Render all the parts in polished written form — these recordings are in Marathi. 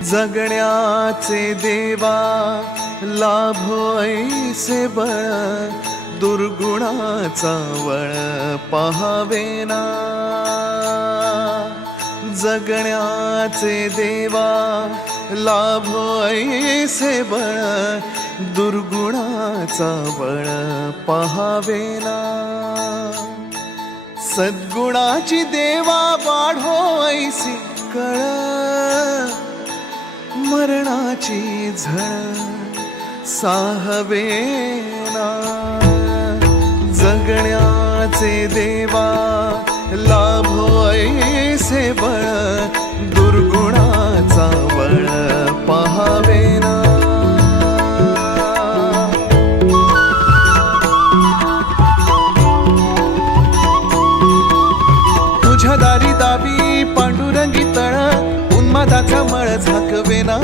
जगण्याचे देवा लाभो ऐसे बळ, दुर्गुणाचा वळ पहावेना। जगण्याचे देवा लाभो ऐसे बळ, दुर्गुणाचा बळ पहावेना। सद्गुणाची देवा वाढो ऐसी कळ, मरणाची झळ साहवेना। जगण्याचे देवा लाभो ऐसे बळ, दुर्गुणाचा बळ पहावेना। तुझ्या दारी दावी पांडुरंगी तळ, उन्मादाचा मळ झाकवेना।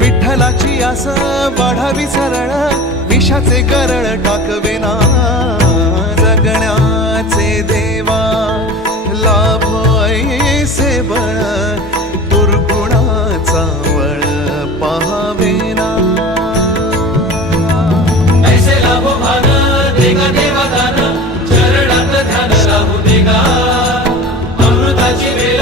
विठ्ठलाची आस वाढावी सरळ, विषाचे गरळ टाकवेना। जगण्याचे देवा लाभो ऐसे बळ, दुर्गुणाचा बळ पहावेना। ऐसे लाभो भान देगा देवा दान, चरणात ध्यान राहू देगा। अमृताची वेल